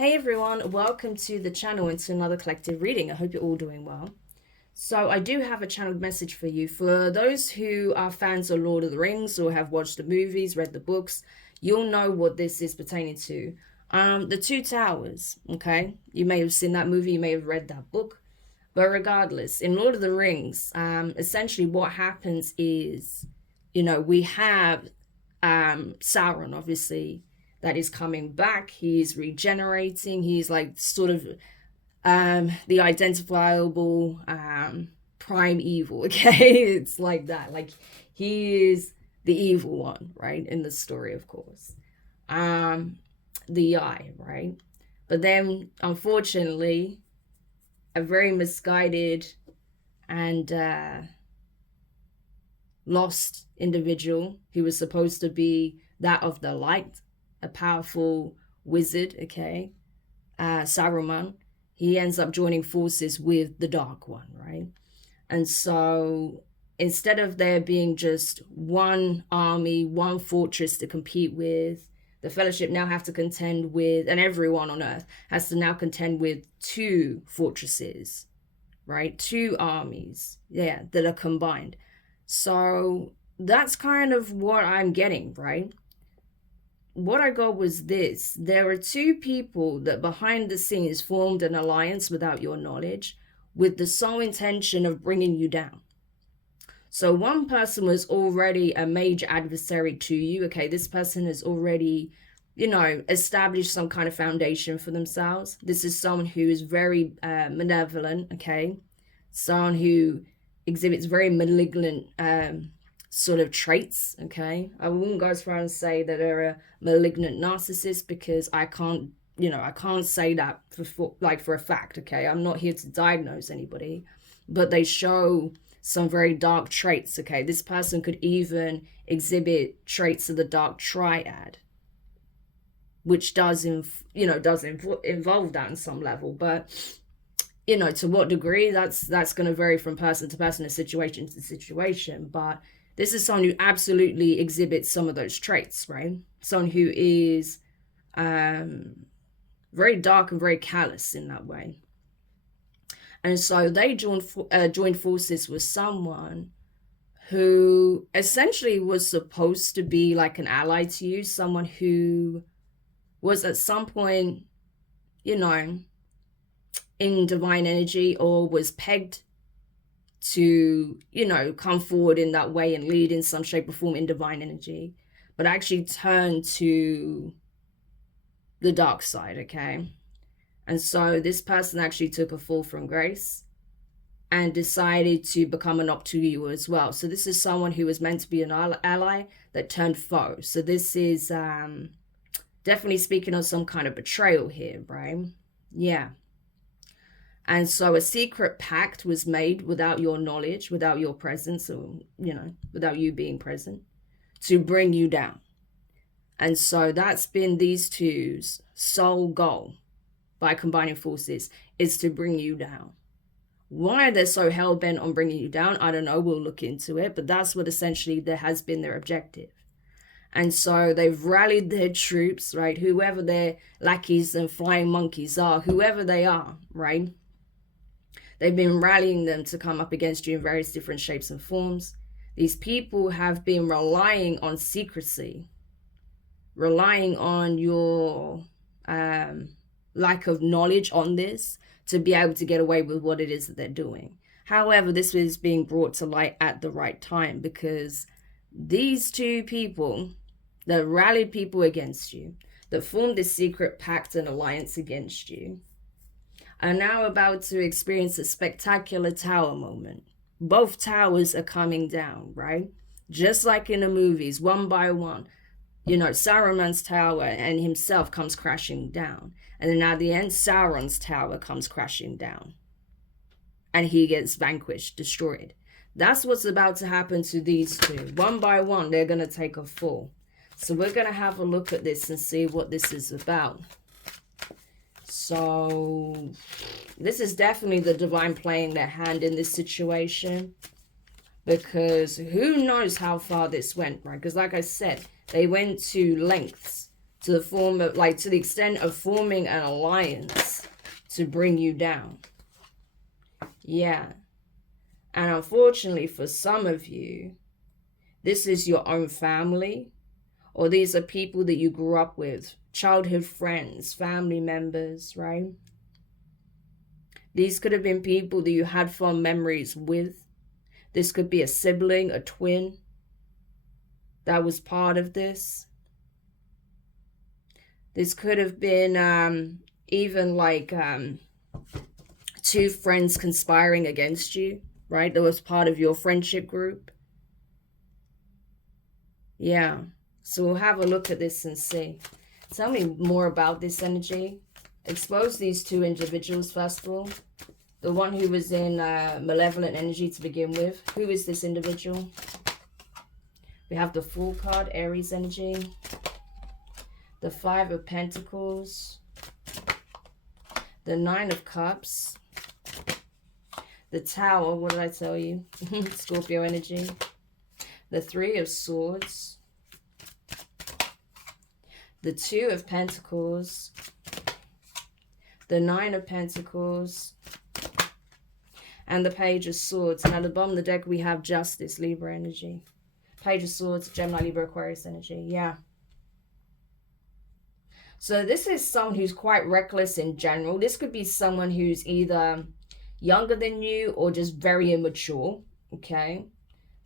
Hey everyone, welcome to the channel and to another collective reading. I hope you're all doing well. So I do have a channeled message for you. For those who are fans of Lord of the Rings or have watched the movies, read the books, you'll know what this is pertaining to. The Two Towers, okay? You may have seen that movie, you may have read that book. But regardless, in Lord of the Rings, essentially what happens is, we have Sauron, obviously, that is coming back. He's regenerating. He's like sort of the identifiable prime evil. Okay, it's like that. Like he is the evil one, right? In the story, of course. The eye, right? But then, unfortunately, a very misguided and lost individual who was supposed to be that of the light, a powerful wizard, okay, Saruman, he ends up joining forces with the Dark One, right? And so instead of there being just one army, one fortress to compete with, the Fellowship now have to contend with, and everyone on Earth has to now contend with two fortresses, right? Two armies, yeah, that are combined. So that's kind of what I'm getting, right? What I got was this. There are two people that behind the scenes formed an alliance without your knowledge with the sole intention of bringing you down. So one person was already a major adversary to you. Okay, this person has already, established some kind of foundation for themselves. This is someone who is very malevolent, okay? Someone who exhibits very malignant sort of traits, okay? I wouldn't go as far and say that they're a malignant narcissist because I can't say that for a fact, okay? I'm not here to diagnose anybody, but they show some very dark traits, okay? This person could even exhibit traits of the dark triad, which does involve that in some level, but to what degree, that's going to vary from person to person and situation to situation. But this is someone who absolutely exhibits some of those traits, right? Someone who is very dark and very callous in that way. And so they joined forces with someone who essentially was supposed to be like an ally to you, someone who was at some point, in divine energy or was pegged to, come forward in that way and lead in some shape or form in divine energy, but actually turned to the dark side, okay? And so this person actually took a fall from grace and decided to become an op to you as well. So this is someone who was meant to be an ally that turned foe. So this is definitely speaking of some kind of betrayal here, right? Yeah. And so a secret pact was made without your knowledge, without your presence, or, without you being present, to bring you down. And so that's been these two's sole goal by combining forces, is to bring you down. Why they're so hell-bent on bringing you down, I don't know. We'll look into it. But that's what essentially there has been their objective. And so they've rallied their troops, right? Whoever their lackeys and flying monkeys are, whoever they are, right? They've been rallying them to come up against you in various different shapes and forms. These people have been relying on secrecy, relying on your lack of knowledge on this to be able to get away with what it is that they're doing. However, this is being brought to light at the right time because these two people that rallied people against you, that formed this secret pact and alliance against you, are now about to experience a spectacular tower moment. Both towers are coming down, right? Just like in the movies, one by one. Saruman's tower and himself comes crashing down. And then at the end, Sauron's tower comes crashing down. And he gets vanquished, destroyed. That's what's about to happen to these two. One by one, they're going to take a fall. So we're going to have a look at this and see what this is about. So this is definitely the divine playing their hand in this situation. Because who knows how far this went, right? Because like I said, they went to lengths to the form of, like, to the extent of forming an alliance to bring you down. Yeah. And unfortunately for some of you, this is your own family, or these are people that you grew up with, childhood friends, family members, right? These could have been people that you had fond memories with. This could be a sibling, a twin that was part of this. This could have been even like two friends conspiring against you, right? That was part of your friendship group. Yeah. So we'll have a look at this and see. Tell me more about this energy. Expose these two individuals, first of all. The one who was in malevolent energy to begin with. Who is this individual? We have the Fool card, Aries energy. The Five of Pentacles. The Nine of Cups. The Tower, what did I tell you? Scorpio energy. The Three of Swords. The Two of Pentacles. The Nine of Pentacles. And the Page of Swords. And at the bottom of the deck, we have Justice, Libra energy. Page of Swords, Gemini, Libra, Aquarius energy. Yeah. So this is someone who's quite reckless in general. This could be someone who's either younger than you or just very immature. Okay.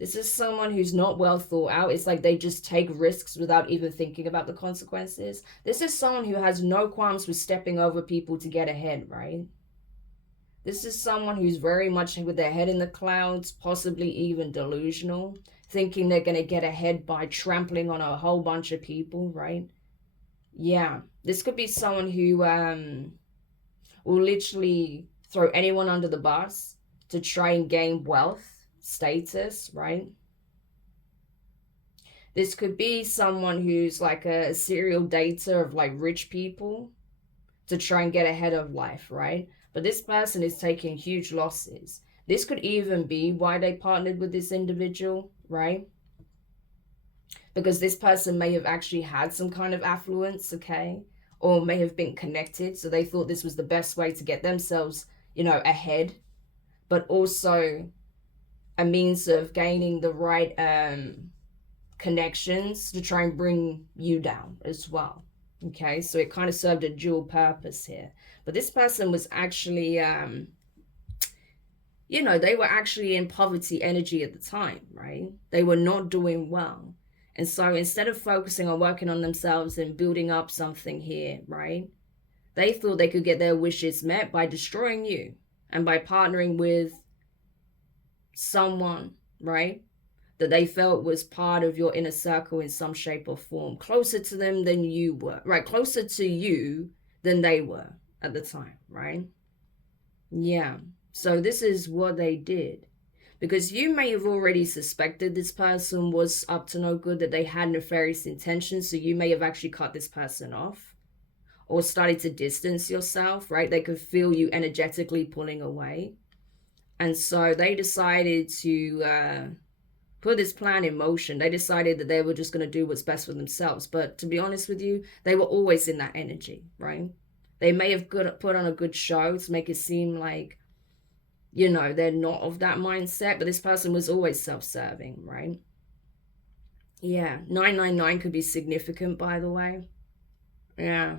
This is someone who's not well thought out. It's like they just take risks without even thinking about the consequences. This is someone who has no qualms with stepping over people to get ahead, right? This is someone who's very much with their head in the clouds, possibly even delusional, thinking they're going to get ahead by trampling on a whole bunch of people, right? Yeah, this could be someone who will literally throw anyone under the bus to try and gain wealth, status, right? This could be someone who's like a serial dater of like rich people to try and get ahead of life, right? But this person is taking huge losses. This could even be why they partnered with this individual, right? Because this person may have actually had some kind of affluence, okay? Or may have been connected. So they thought this was the best way to get themselves, you know, ahead. But also a means of gaining the right connections to try and bring you down as well. Okay, so it kind of served a dual purpose here. But this person was actually, you know, they were actually in poverty energy at the time, right? They were not doing well. And so instead of focusing on working on themselves and building up something here, right? They thought they could get their wishes met by destroying you and by partnering with someone, right? That they felt was part of your inner circle in some shape or form, closer to them than you were, right? Closer to you than they were at the time, right? Yeah. So this is what they did. Because you may have already suspected this person was up to no good, that they had nefarious intentions. So you may have actually cut this person off or started to distance yourself, right? They could feel you energetically pulling away. And so they decided to put this plan in motion. They decided that they were just going to do what's best for themselves. But to be honest with you, they were always in that energy, right? They may have put on a good show to make it seem like, you know, they're not of that mindset, but this person was always self-serving, right? Yeah, 999 could be significant, by the way. Yeah.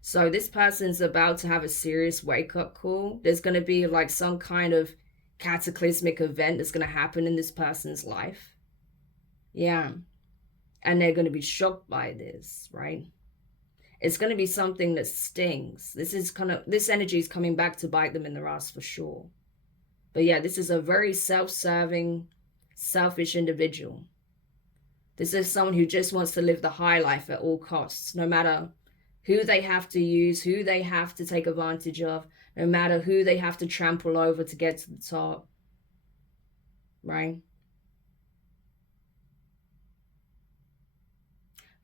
So this person's about to have a serious wake-up call. There's going to be like some kind of cataclysmic event that's going to happen in this person's life. Yeah. And they're going to be shocked by this, right? It's going to be something that stings. This energy is coming back to bite them in the ass for sure. But yeah, this is a very self-serving, selfish individual. This is someone who just wants to live the high life at all costs, no matter who they have to use, who they have to take advantage of, no matter who they have to trample over to get to the top, right?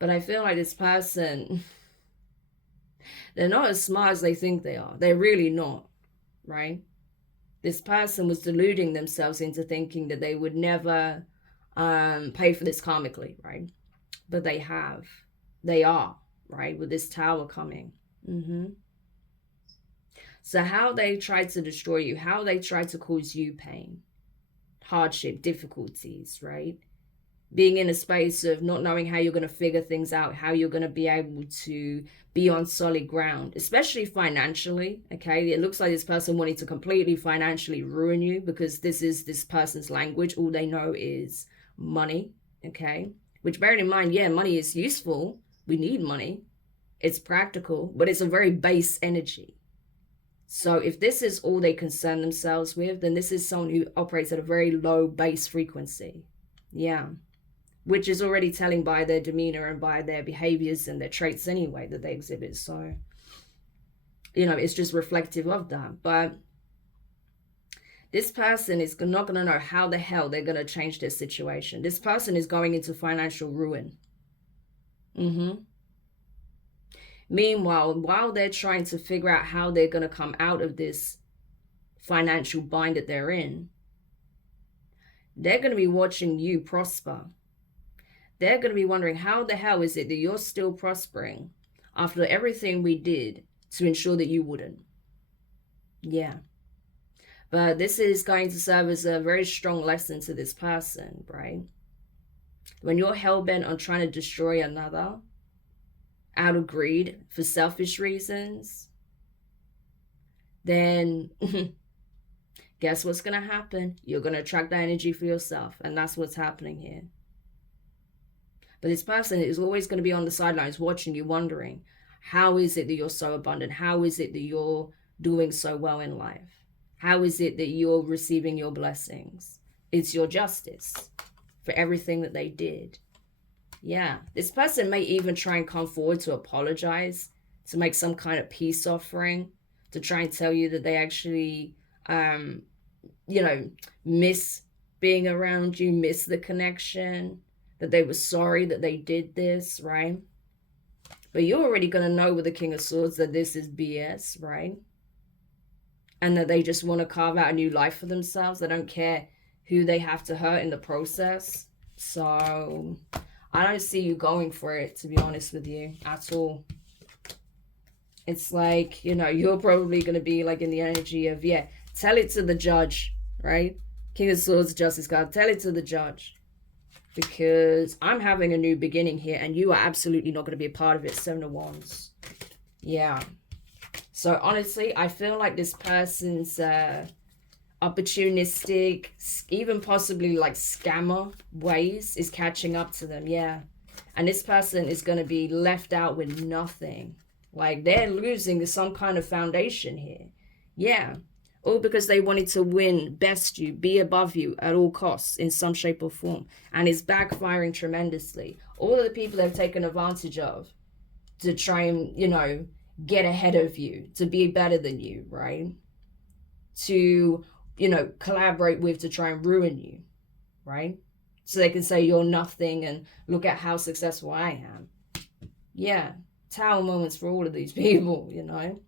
But I feel like this person, they're not as smart as they think they are. They're really not, right? This person was deluding themselves into thinking that they would never pay for this karmically, right? but they have. They are, right? With this tower coming. So how they tried to destroy you, how they tried to cause you pain, hardship, difficulties, right? Being in a space of not knowing how you're going to figure things out, how you're going to be able to be on solid ground, especially financially, okay? It looks like this person wanted to completely financially ruin you because this is this person's language. All they know is money, okay? Which, bearing in mind, yeah, money is useful. We need money. It's practical, but it's a very base energy. So if this is all they concern themselves with, then this is someone who operates at a very low base frequency. Yeah. Which is already telling by their demeanor and by their behaviors and their traits anyway that they exhibit. So, you know, it's just reflective of that. But this person is not going to know how the hell they're going to change their situation. This person is going into financial ruin. Meanwhile, while they're trying to figure out how they're going to come out of this financial bind that they're in, they're going to be watching you prosper. They're going to be wondering, how the hell is it that you're still prospering after everything we did to ensure that you wouldn't? Yeah. But this is going to serve as a very strong lesson to this person, right? When you're hell-bent on trying to destroy another out of greed for selfish reasons, then guess what's going to happen? You're going to attract that energy for yourself. And that's what's happening here. But this person is always going to be on the sidelines watching you, wondering, how is it that you're so abundant? How is it that you're doing so well in life? How is it that you're receiving your blessings? It's your justice for everything that they did. Yeah, this person may even try and come forward to apologize, to make some kind of peace offering, to try and tell you that they actually, you know, miss being around you, miss the connection, that they were sorry that they did this, right? But you're already going to know with the King of Swords that this is BS, right? And that they just want to carve out a new life for themselves. They don't care who they have to hurt in the process. So I don't see you going for it, to be honest with you, at all. It's like, you know, you're probably going to be like in the energy of, yeah, tell it to the judge, right? King of Swords, Justice card, tell it to the judge. Because I'm having a new beginning here and you are absolutely not going to be a part of it. 7 of Wands. Yeah. So honestly, I feel like this person's opportunistic, even possibly like scammer ways is catching up to them. Yeah. And this person is going to be left out with nothing. Like they're losing some kind of foundation here. Yeah. All because they wanted to win, best you, be above you at all costs in some shape or form. And it's backfiring tremendously. All of the people they've taken advantage of to try and, you know, get ahead of you, to be better than you, right? To, you know, collaborate with to try and ruin you, right? So they can say you're nothing and look at how successful I am. Yeah, tower moments for all of these people, you know?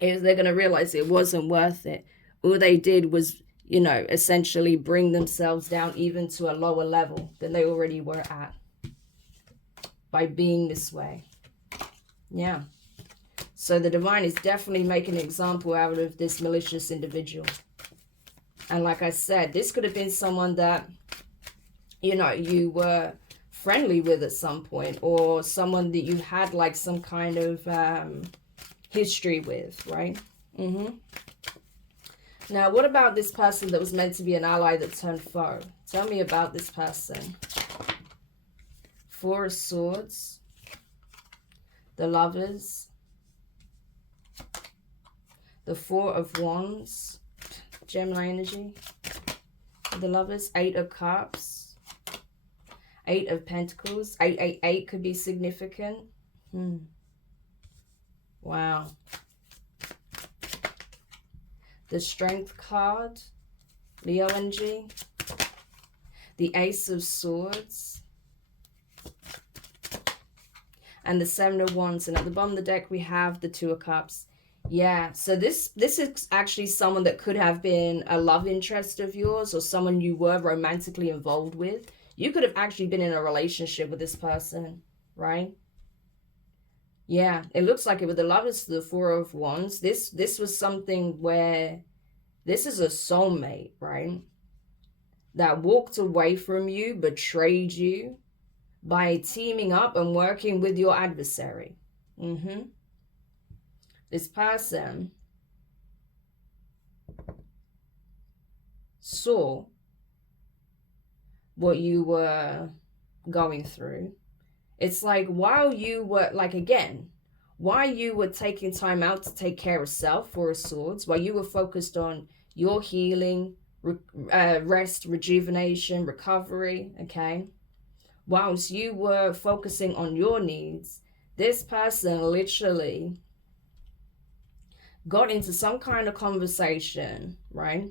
They're going to realize it wasn't worth it. All they did was, you know, essentially bring themselves down even to a lower level than they already were at by being this way. Yeah. So the divine is definitely making an example out of this malicious individual. And like I said, this could have been someone that, you know, you were friendly with at some point, or someone that you had like some kind of history with, right? Now, what about this person that was meant to be an ally that turned foe? Tell me about this person. 4 of Swords, the Lovers, the 4 of Wands, Gemini energy, the Lovers, 8 of Cups, 8 of Pentacles. 888 could be significant. Wow. The Strength card, Leo energy, the Ace of Swords, and the 7 of Wands. And at the bottom of the deck, we have the 2 of Cups. Yeah, so this is actually someone that could have been a love interest of yours, or someone you were romantically involved with. You could have actually been in a relationship with this person, right? Yeah, it looks like it with the Lovers, the Four of Wands. This was something where this is a soulmate, right? That walked away from you, betrayed you by teaming up and working with your adversary. This person saw what you were going through. It's like while you were, like, again, while you were taking time out to take care of self, Four of Swords, while you were focused on your healing, rest, rejuvenation, recovery, okay? Whilst you were focusing on your needs, this person literally got into some kind of conversation, right?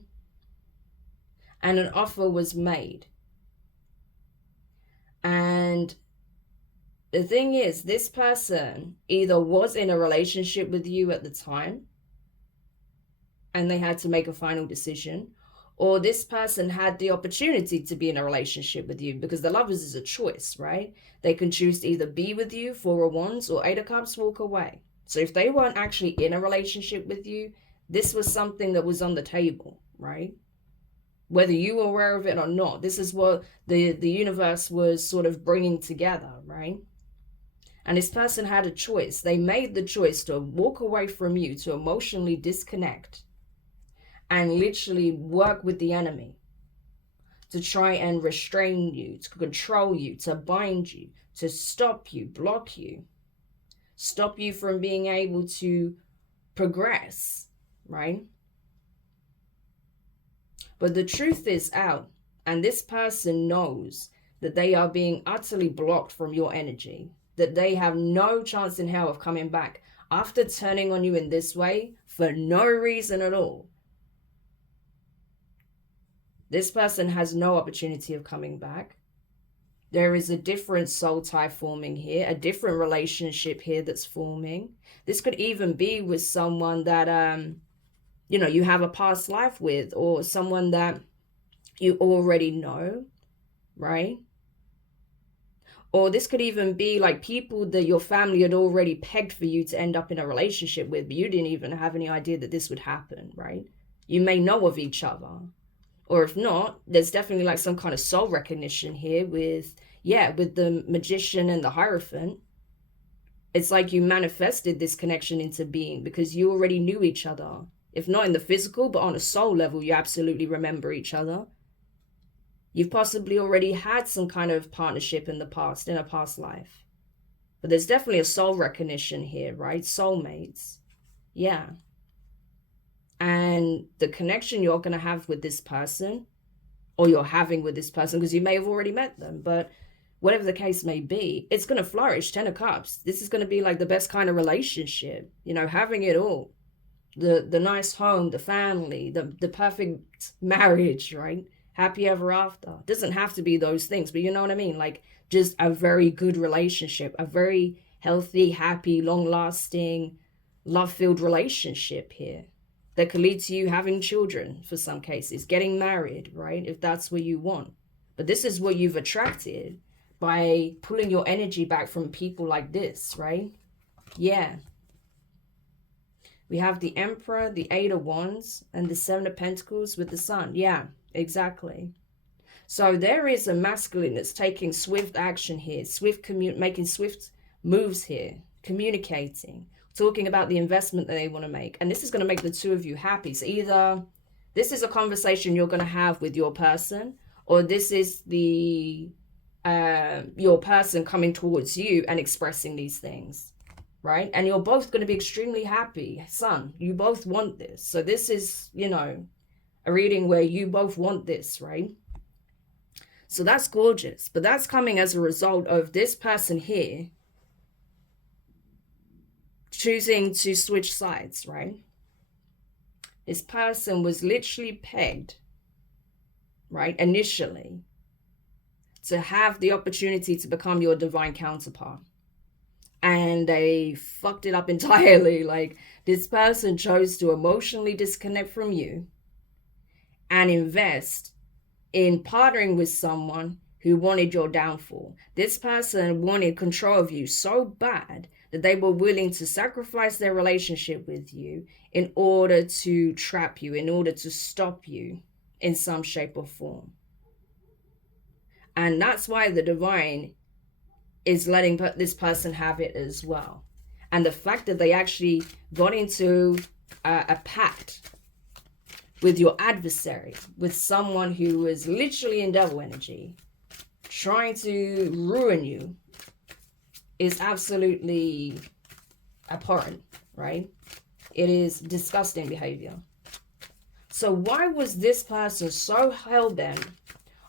And an offer was made. And the thing is, this person either was in a relationship with you at the time and they had to make a final decision, or this person had the opportunity to be in a relationship with you, because the Lovers is a choice, right? They can choose to either be with you, Four of Wands, or Eight of Cups, walk away. So if they weren't actually in a relationship with you, this was something that was on the table, right? Whether you were aware of it or not, this is what the universe was sort of bringing together, right? And this person had a choice. They made the choice to walk away from you, to emotionally disconnect, and literally work with the enemy to try and restrain you, to control you, to bind you, to stop you, block you, stop you from being able to progress, right? But the truth is out, and this person knows that they are being utterly blocked from your energy, that they have no chance in hell of coming back after turning on you in this way for no reason at all. This person has no opportunity of coming back. There is a different soul tie forming here, a different relationship here that's forming. This could even be with someone that, you have a past life with, or someone that you already know, right? Or this could even be like people that your family had already pegged for you to end up in a relationship with, but you didn't even have any idea that this would happen, right? You may know of each other. Or if not, there's definitely like some kind of soul recognition here with the Magician and the Hierophant. It's like you manifested this connection into being because you already knew each other. If not in the physical, but on a soul level, you absolutely remember each other. You've possibly already had some kind of partnership in the past, in a past life. But there's definitely a soul recognition here, right? Soulmates. Yeah. And the connection you're going to have with this person, or you're having with this person, because you may have already met them, but whatever the case may be, it's going to flourish. 10 of Cups. This is going to be like the best kind of relationship, having it all. The nice home, the family, the perfect marriage, right? Happy ever after. It doesn't have to be those things, but you know what I mean? Like just a very good relationship, a very healthy, happy, long-lasting, love-filled relationship here. That could lead to you having children for some cases, getting married, right? If that's what you want. But this is what you've attracted by pulling your energy back from people like this, right? Yeah. We have the Emperor, the Eight of Wands, and the Seven of Pentacles with the Sun. Yeah, exactly. So there is a masculine that's taking swift action here, making swift moves here, communicating, talking about the investment that they want to make. And this is going to make the two of you happy. So either this is a conversation you're going to have with your person, or this is your person coming towards you and expressing these things, right? And you're both going to be extremely happy. Son, you both want this. So this is, a reading where you both want this, right? So that's gorgeous. But that's coming as a result of this person here choosing to switch sides, right? This person was literally pegged, right, initially, to have the opportunity to become your divine counterpart. And they fucked it up entirely. Like, this person chose to emotionally disconnect from you and invest in partnering with someone who wanted your downfall. This person wanted control of you so bad that they were willing to sacrifice their relationship with you in order to trap you, in order to stop you in some shape or form. And that's why the divine is letting this person have it as well. And the fact that they actually got into a pact with your adversary, with someone who is literally in devil energy, trying to ruin you, is absolutely abhorrent, right? It is disgusting behavior. So why was this person so hell-bent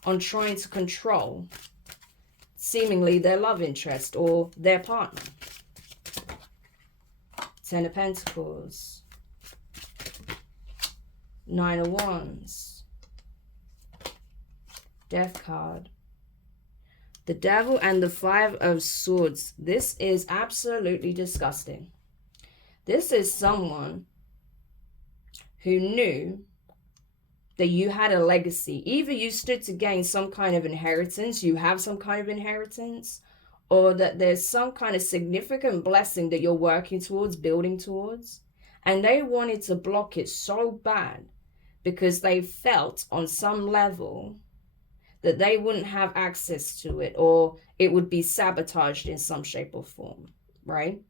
on trying to control seemingly their love interest or their partner? 10 of Pentacles, 9 of Wands, Death card, the Devil, and the 5 of Swords. This is absolutely disgusting. This is someone who knew that you had a legacy. Either you stood to gain some kind of inheritance, you have some kind of inheritance, or that there's some kind of significant blessing that you're working towards, building towards. And they wanted to block it so bad because they felt on some level that they wouldn't have access to it, or it would be sabotaged in some shape or form, right?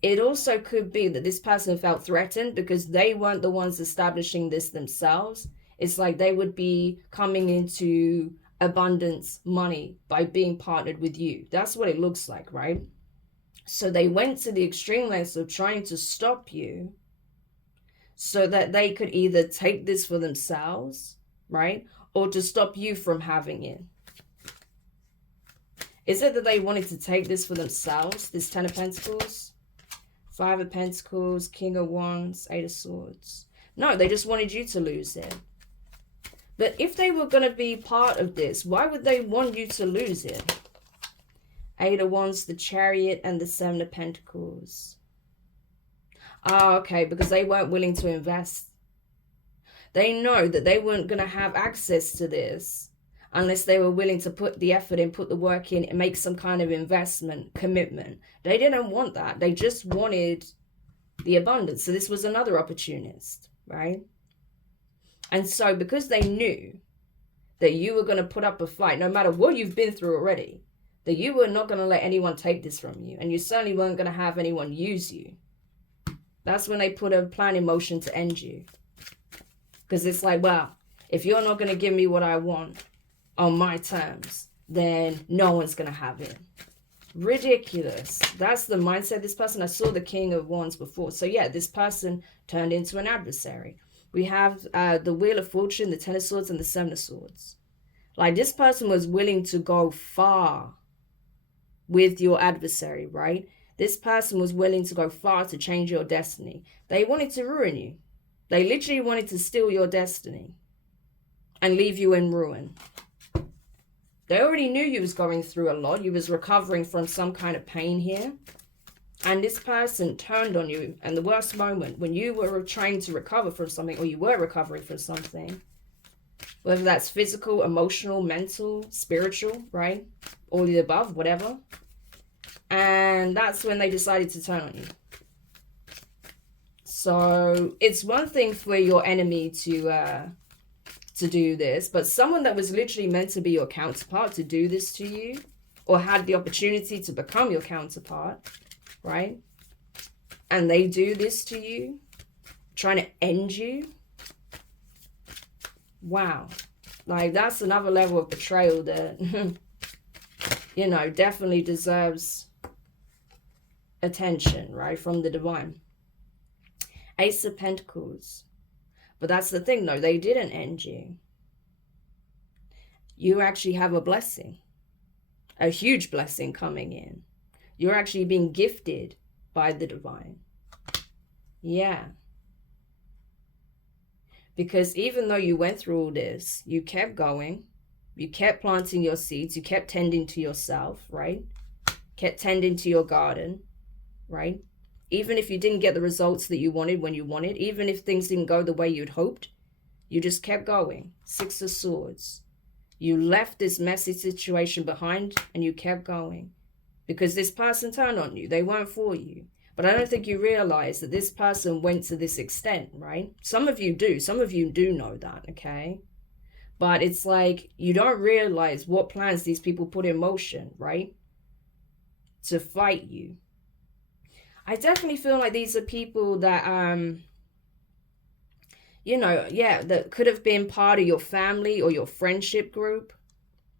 It also could be that this person felt threatened because they weren't the ones establishing this themselves. It's like they would be coming into abundance, money, by being partnered with you. That's what it looks like, right? So they went to the extreme lengths of trying to stop you so that they could either take this for themselves, right? Or to stop you from having it. Is it that they wanted to take this for themselves, this 10 of Pentacles? 5 of Pentacles, King of Wands, 8 of Swords. No, they just wanted you to lose it. But if they were going to be part of this, why would they want you to lose it? 8 of Wands, the Chariot, and the 7 of Pentacles. Ah, okay, because they weren't willing to invest. They know that they weren't going to have access to this unless they were willing to put the effort in, put the work in, and make some kind of investment, commitment. They didn't want that. They just wanted the abundance. So this was another opportunist, right? And so because they knew that you were going to put up a fight, no matter what you've been through already, that you were not going to let anyone take this from you, and you certainly weren't going to have anyone use you, that's when they put a plan in motion to end you. Because it's like, well, if you're not going to give me what I want on my terms, then no one's going to have it. Ridiculous. That's the mindset of this person. I saw the King of Wands before. So yeah, this person turned into an adversary. We have the Wheel of Fortune, the 10 of Swords, and the 7 of Swords. Like, this person was willing to go far with your adversary, right? This person was willing to go far to change your destiny. They wanted to ruin you. They literally wanted to steal your destiny and leave you in ruin. They already knew you was going through a lot. You was recovering from some kind of pain here. And this person turned on you. And the worst moment, when you were trying to recover from something, or you were recovering from something, whether that's physical, emotional, mental, spiritual, right? All the above, whatever. And that's when they decided to turn on you. So it's one thing for your enemy to do this, but someone that was literally meant to be your counterpart to do this to you, or had the opportunity to become your counterpart, right? And they do this to you, trying to end you. Wow. Like, that's another level of betrayal that, you know, definitely deserves attention, right, from the divine. Ace of Pentacles. But that's the thing, though. They didn't end you. You actually have a blessing. A huge blessing coming in. You're actually being gifted by the divine. Yeah. Because even though you went through all this, you kept going. You kept planting your seeds. You kept tending to yourself, right? Kept tending to your garden, right? Even if you didn't get the results that you wanted when you wanted, even if things didn't go the way you'd hoped, you just kept going. 6 of Swords. You left this messy situation behind and you kept going because this person turned on you. They weren't for you. But I don't think you realize that this person went to this extent, right? Some of you do. Some of you do know that, okay? But it's like you don't realize what plans these people put in motion, right? To fight you. I definitely feel like these are people that, that could have been part of your family or your friendship group,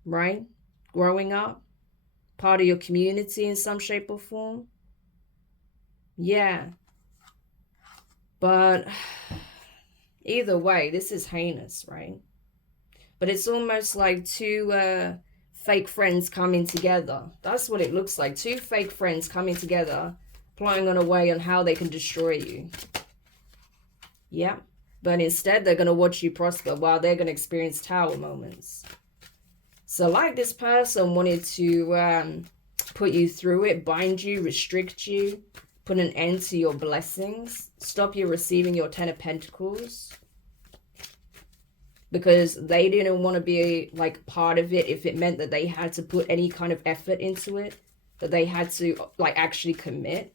right? Growing up. Part of your community in some shape or form. Yeah. But either way, this is heinous, right? But it's almost like two fake friends coming together. That's what it looks like. Two fake friends coming together, plotting on a way on how they can destroy you. Yeah. But instead, they're going to watch you prosper while they're going to experience tower moments. So like this person wanted to put you through it, bind you, restrict you, put an end to your blessings, stop you receiving your 10 of Pentacles. Because they didn't want to be like part of it if it meant that they had to put any kind of effort into it, that they had to like actually commit.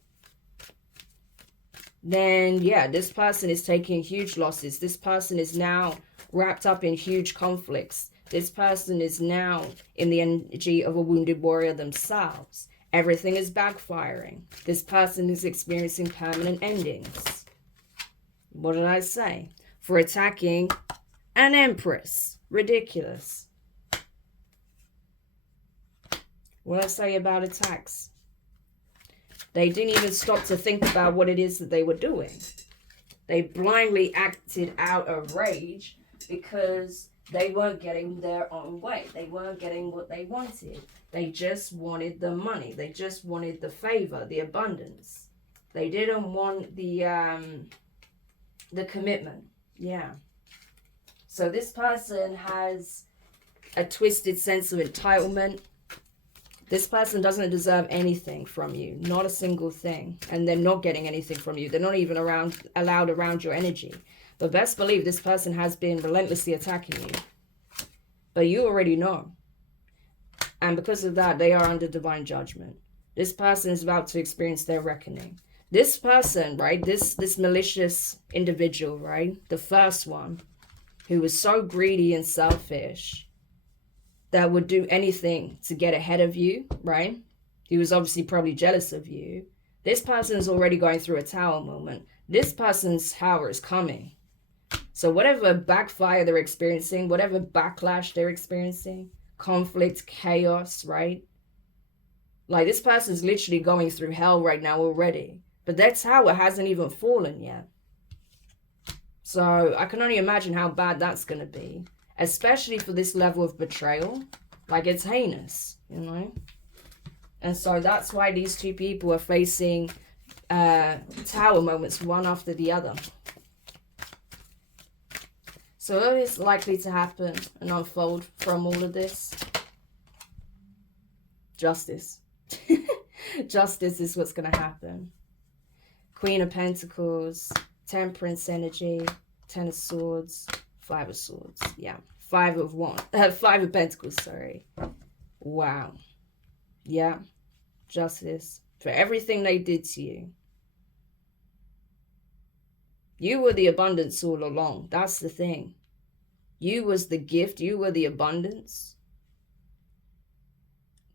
Then yeah, this person is taking huge losses. This person is now wrapped up in huge conflicts. This person is now in the energy of a wounded warrior themselves. Everything is backfiring. This person is experiencing permanent endings. What did I say? For attacking an empress. Ridiculous. What did I say about attacks? They didn't even stop to think about what it is that they were doing. They blindly acted out of rage because they weren't getting their own way. They weren't getting what they wanted. They just wanted the money. They just wanted the favor, the abundance. They didn't want the commitment. Yeah. So this person has a twisted sense of entitlement. This person doesn't deserve anything from you, not a single thing. And they're not getting anything from you. They're not even allowed around your energy. But best believe this person has been relentlessly attacking you. But you already know. And because of that, they are under divine judgment. This person is about to experience their reckoning. This person, right, this malicious individual, right, the first one, who was so greedy and selfish, that would do anything to get ahead of you, right? He was obviously probably jealous of you. This person is already going through a tower moment. This person's tower is coming. So whatever backfire they're experiencing, whatever backlash they're experiencing, conflict, chaos, right? Like this person's literally going through hell right now already. But their tower hasn't even fallen yet. So I can only imagine how bad that's going to be. Especially for this level of betrayal. Like, it's heinous, you know? And so that's why these two people are facing tower moments one after the other. So what is likely to happen and unfold from all of this? Justice. Justice is what's going to happen. Queen of Pentacles, Temperance energy, Ten of Swords, Five of Swords. Yeah. Five of Pentacles, sorry. Wow. Yeah. Justice. For everything they did to you. You were the abundance all along. That's the thing. You was the gift. You were the abundance.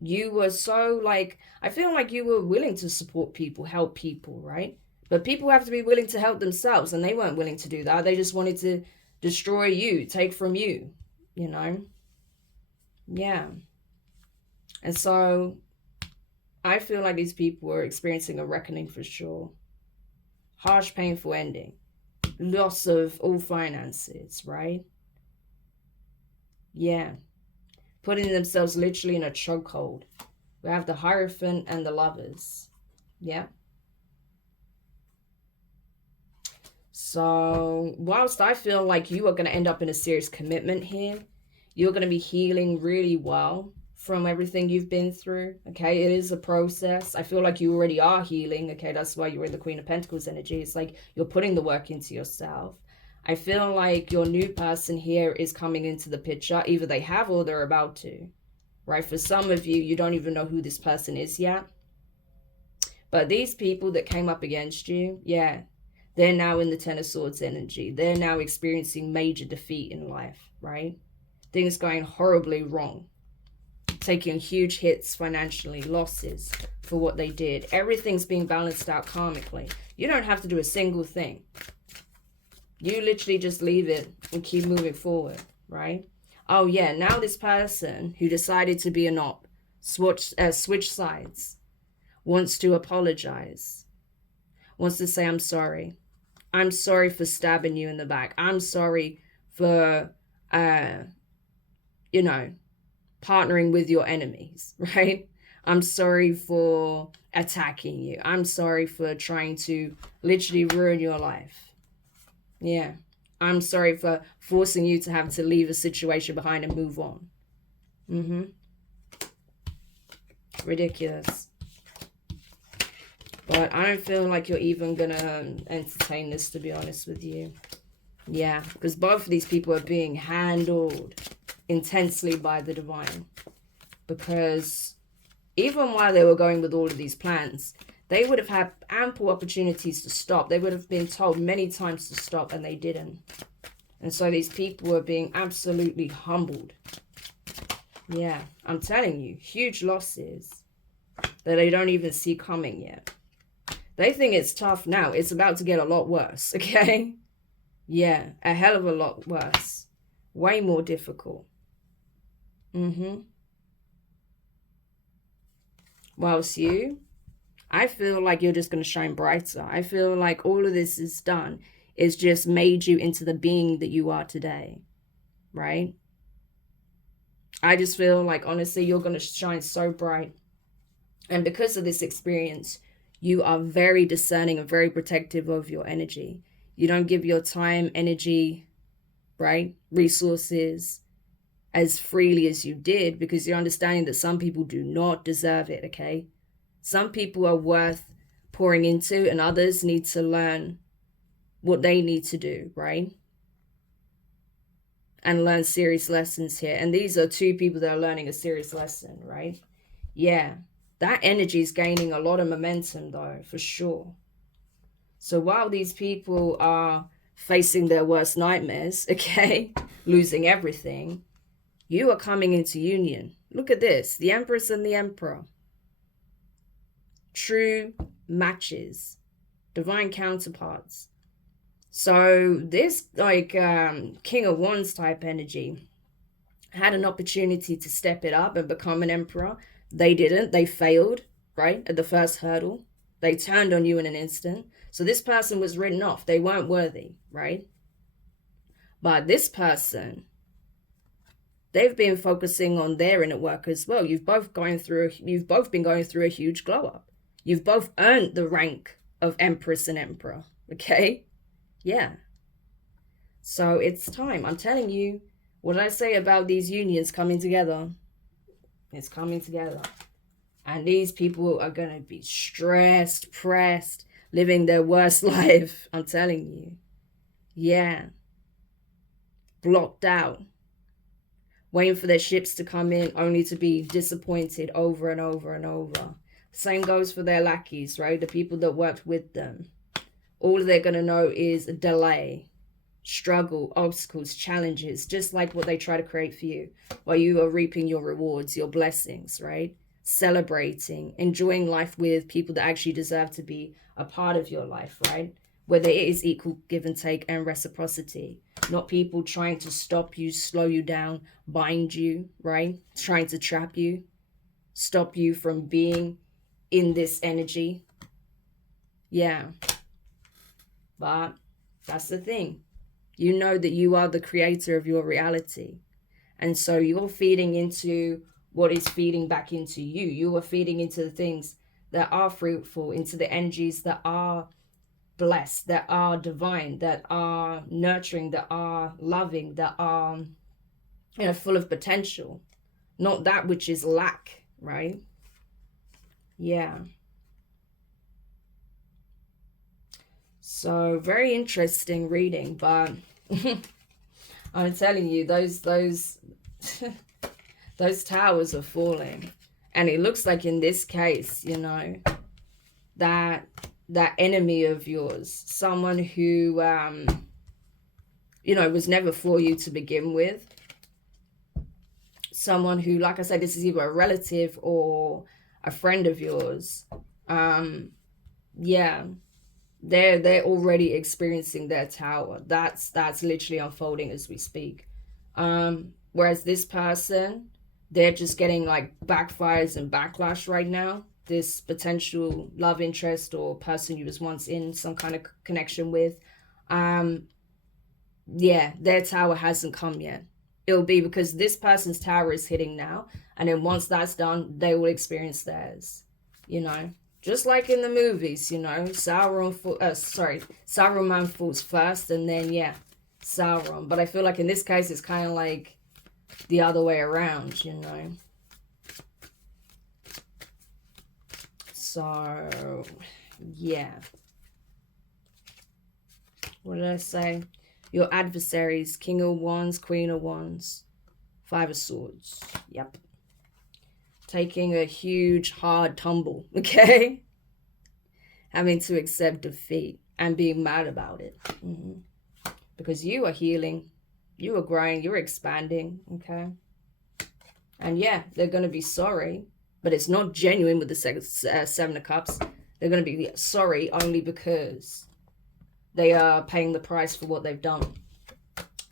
You were so like, I feel like you were willing to support people, help people, right? But people have to be willing to help themselves, and they weren't willing to do that. They just wanted to destroy you, take from you, you know? Yeah. And so I feel like these people are experiencing a reckoning for sure. Harsh, painful ending. Loss of all finances, right? Yeah. Putting themselves literally in a chokehold. We have the Hierophant and the Lovers. Yeah. So, whilst I feel like you are going to end up in a serious commitment here, you're going to be healing really well from everything you've been through, okay? It is a process. I feel like you already are healing, okay? That's why you're in the Queen of Pentacles energy. It's like you're putting the work into yourself. I feel like your new person here is coming into the picture. Either they have or they're about to, right? For some of you, you don't even know who this person is yet. But these people that came up against you, yeah, they're now in the Ten of Swords energy. They're now experiencing major defeat in life, right? Things going horribly wrong. Taking huge hits financially, losses for what they did. Everything's being balanced out karmically. You don't have to do a single thing. You literally just leave it and keep moving forward, right? Oh yeah, now this person who decided to be an op, switch sides, wants to apologize, wants to say, I'm sorry. I'm sorry for stabbing you in the back. I'm sorry for, you know, partnering with your enemies, right? I'm sorry for attacking you. I'm sorry for trying to literally ruin your life. Yeah. I'm sorry for forcing you to have to leave a situation behind and move on. Ridiculous. But I don't feel like you're even gonna entertain this, to be honest with you. Yeah, because both of these people are being handled intensely by the divine. Because even while they were going with all of these plans, they would have had ample opportunities to stop. They would have been told many times to stop, and they didn't. And so these people were being absolutely humbled. Yeah, I'm telling you, huge losses that they don't even see coming yet. They think it's tough now. It's about to get a lot worse, okay? Yeah, a hell of a lot worse. Way more difficult. Whilst you, I feel like you're just going to shine brighter. I feel like all of this is done. It's just made you into the being that you are today, right? I just feel like, honestly, you're going to shine so bright. And because of this experience, you are very discerning and very protective of your energy. You don't give your time, energy, right, resources as freely as you did, because you're understanding that some people do not deserve it, okay? Some people are worth pouring into, and others need to learn what they need to do, right? And learn serious lessons here. And these are two people that are learning a serious lesson, right? Yeah, that energy is gaining a lot of momentum, though, for sure. So while these people are facing their worst nightmares, okay, losing everything, you are coming into union. Look at this, the Empress and the Emperor. True matches, divine counterparts. So this like King of Wands type energy had an opportunity to step it up and become an emperor. They didn't. They failed, right? At the first hurdle. They turned on you in an instant. So this person was written off. They weren't worthy, right? But this person, they've been focusing on their inner work as well. You've both been going through a huge glow up. You've both earned the rank of Empress and Emperor, okay? Yeah. So it's time. I'm telling you, what I say about these unions coming together, it's coming together. And these people are going to be stressed, pressed, living their worst life. I'm telling you. Yeah. Blocked out. Waiting for their ships to come in, only to be disappointed over and over and over. Same goes for their lackeys, right? The people that worked with them. All they're going to know is a delay, struggle, obstacles, challenges, just like what they try to create for you, while you are reaping your rewards, your blessings, right? Celebrating, enjoying life with people that actually deserve to be a part of your life, right? Where there is equal give and take and reciprocity. Not people trying to stop you, slow you down, bind you, right? Trying to trap you, stop you from being in this energy. Yeah. But that's the thing. You know that you are the creator of your reality. And so you're feeding into what is feeding back into you. You are feeding into the things that are fruitful, into the energies that are blessed, that are divine, that are nurturing, that are loving, that are, you know, full of potential. Not that which is lack, right? Yeah. So very interesting reading, but I'm telling you, those those towers are falling. And it looks like in this case, you know, that enemy of yours, someone who you know, was never for you to begin with, someone who, like I said, this is either a relative or a friend of yours. Yeah, they're already experiencing their tower. That's literally unfolding as we speak. Whereas this person, they're just getting like backfires and backlash right now. This potential love interest or person you was once in some kind of connection with, yeah, their tower hasn't come yet. It'll be because this person's tower is hitting now, and then once that's done, they will experience theirs. You know, just like in the movies. You know, Saruman falls first, and then yeah, Sauron. But I feel like in this case, it's kind of like the other way around. You know. So, yeah. What did I say? Your adversaries, King of Wands, Queen of Wands, Five of Swords. Yep. Taking a huge, hard tumble, okay? Having to accept defeat and being mad about it. Because you are healing, you are growing, you're expanding, okay? And yeah, they're going to be sorry, but it's not genuine with the Seven of Cups. They're going to be sorry only because they are paying the price for what they've done.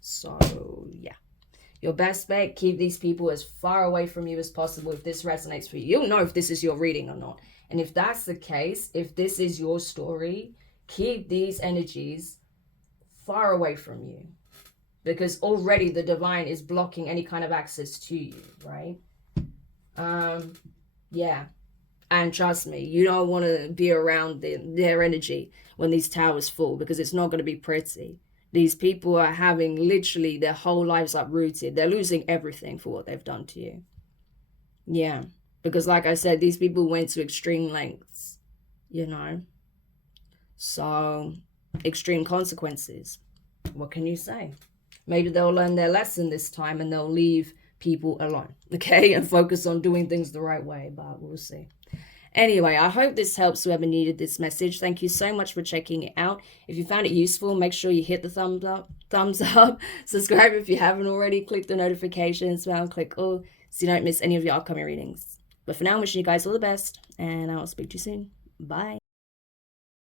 So, yeah. Your best bet, keep these people as far away from you as possible if this resonates for you. You'll know if this is your reading or not. And if that's the case, if this is your story, keep these energies far away from you. Because already the divine is blocking any kind of access to you, right? Yeah. And trust me, you don't want to be around their energy when these towers fall, because it's not going to be pretty. These people are having literally their whole lives uprooted. They're losing everything for what they've done to you. Yeah. Because like I said, these people went to extreme lengths, you know. So, extreme consequences. What can you say? Maybe they'll learn their lesson this time and they'll leave people alone, okay? And focus on doing things the right way, but we'll see. Anyway, I hope this helps whoever needed this message. Thank you so much for checking it out. If you found it useful, make sure you hit the thumbs up, subscribe if you haven't already, click the notifications bell, click all so you don't miss any of your upcoming readings. But for now, I'm wishing you guys all the best, and I'll speak to you soon. Bye.